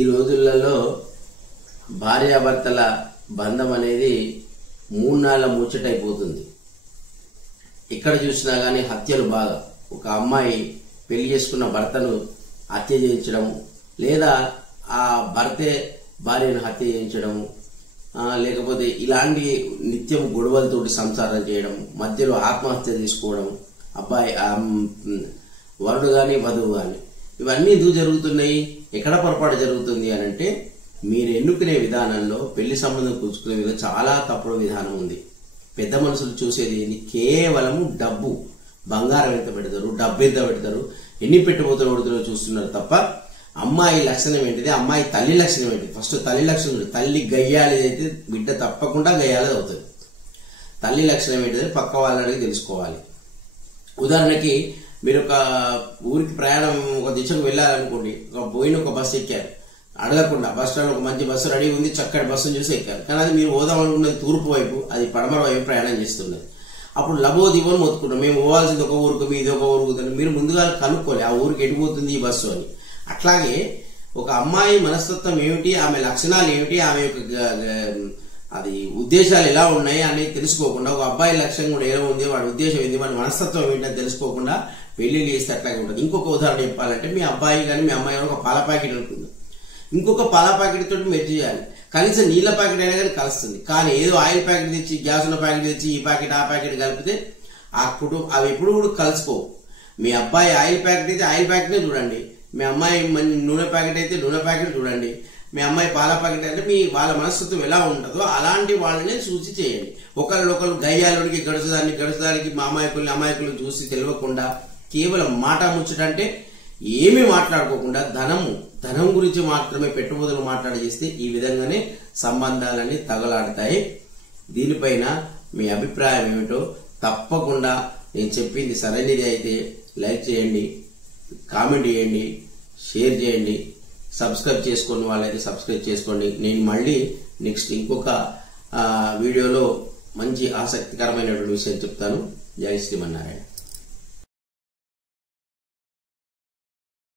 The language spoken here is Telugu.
ఈ రోజులలో భార్యాభర్తల బంధం అనేది 3 నాళ్ళ ముచ్చటైపోతుంది. ఎక్కడ చూసినా గానీ హత్యలు బాగా. ఒక అమ్మాయి పెళ్లి చేసుకున్న భర్తను హత్య చేయించడం, లేదా ఆ భర్తే భార్యను హత్య చేయించడము, లేకపోతే ఇలాంటి నిత్యం గొడవలతోటి సంసారం చేయడం, మధ్యలో ఆత్మహత్య తీసుకోవడం, అబ్బాయి వరుడు గాని వధువు గాని, ఇవన్నీ ఎందుకు జరుగుతున్నాయి? ఎక్కడ పొరపాటు జరుగుతుంది అని అంటే, మీరు ఎన్నుకునే విధానంలో పెళ్లి సంబంధం కూర్చుకునే విధానం చాలా తప్పుడు విధానం ఉంది. పెద్ద మనుషులు చూసేది ఏంది? కేవలము డబ్బు, బంగారం ఎంత పెడతారు, డబ్బు ఎంత పెడతారు, ఎన్ని పెట్టుబోతులు కొడుతున్నారు చూస్తున్నారు తప్ప అమ్మాయి లక్షణం ఏంటిది, అమ్మాయి తల్లి లక్షణం ఏంటిది. ఫస్ట్ తల్లి లక్షణం, తల్లి గయ్యాలది అయితే బిడ్డ తప్పకుండా గయ్యాలది అవుతుంది. తల్లి లక్షణం ఏంటిది పక్క వాళ్ళని తెలుసుకోవాలి. ఉదాహరణకి మీరు ఒక ఊరికి ప్రయాణం ఒక దిశకు వెళ్ళాలనుకోండి, ఒక బస్సు ఎక్కారు, అడగకుండా బస్ స్టాండ్ ఒక మంచి బస్సు రెడీ ఉంది, చక్కటి బస్సును చూసి ఎక్కారు. కానీ అది మీరు పోదాం అనుకున్నది తూర్పు వైపు, అది పడమర వైపు ప్రయాణం చేస్తున్నది. అప్పుడు లబో దివో మొత్తుకుంటాం, మేము పోవాల్సింది ఒక ఊరికి, మీది ఒక ఊరుకు. మీరు ముందుగా కనుక్కోవాలి ఆ ఊరికి ఎటుపోతుంది ఈ బస్సు అని. అట్లాగే ఒక అమ్మాయి మనస్తత్వం ఏమిటి, ఆమె లక్షణాలు ఏమిటి, ఆమె యొక్క అది ఉద్దేశాలు ఎలా ఉన్నాయి అనేది తెలుసుకోకుండా, ఒక అబ్బాయి లక్ష్యం కూడా ఎలా ఉంది, వాడి ఉద్దేశం ఏంది, వాడి మనస్తత్వం ఏంటని తెలుసుకోకుండా పెళ్లి చేస్తే అట్లాగే ఉంటుంది. ఇంకొక ఉదాహరణ చెప్పాలంటే, మీ అబ్బాయి కానీ మీ అమ్మాయి ఒక పాల ప్యాకెట్ అనుకుంది, ఇంకొక పాల ప్యాకెట్ తోటి మెర్జ్ చేయాలి. కనీసం నీళ్ల ప్యాకెట్ అయినా కానీ కలుస్తుంది. కానీ ఏదో ఆయిల్ ప్యాకెట్ తెచ్చి, గ్యాస్ ఉన్న ప్యాకెట్ తెచ్చి, ఈ ప్యాకెట్ ఆ ప్యాకెట్ కలిపితే ఆ కుటుంబం అవి ఎప్పుడు కూడా కలుసుకోవు. మీ అబ్బాయి ఆయిల్ ప్యాకెట్ అయితే ఆయిల్ ప్యాకెట్నే చూడండి, మీ అమ్మాయి నూనె ప్యాకెట్ అయితే నూనె ప్యాకెట్ చూడండి, మీ అమ్మాయి పాల ప్యాకెట్ అంటే మీ వాళ్ళ మనస్తత్వం ఎలా ఉంటుందో అలాంటి వాళ్ళని చూసి చేయండి. ఒకళ్ళు గయ్యాలోనికి గడుచుదానికి మా అమాయకుల్ని చూసి తెలియకుండా కేవలం మాట ముచ్చటంటే ఏమీ మాట్లాడుకోకుండా ధనం గురించి మాత్రమే పెట్టుబడులు మాట్లాడేస్తే ఈ విధంగానే సంబంధాలన్నీ తగలాడతాయి. దీనిపైన మీ అభిప్రాయం ఏమిటో తప్పకుండా, నేను చెప్పింది సరైనది అయితే లైక్ చేయండి, కామెంట్ చేయండి, షేర్ చేయండి, సబ్స్క్రైబ్ చేసుకున్న వాళ్ళైతే సబ్స్క్రైబ్ చేసుకోండి. నేను మళ్ళీ నెక్స్ట్ ఇంకొక వీడియోలో మంచి ఆసక్తికరమైనటువంటి విషయం చెప్తాను. జై శ్రీమన్నారాయణ.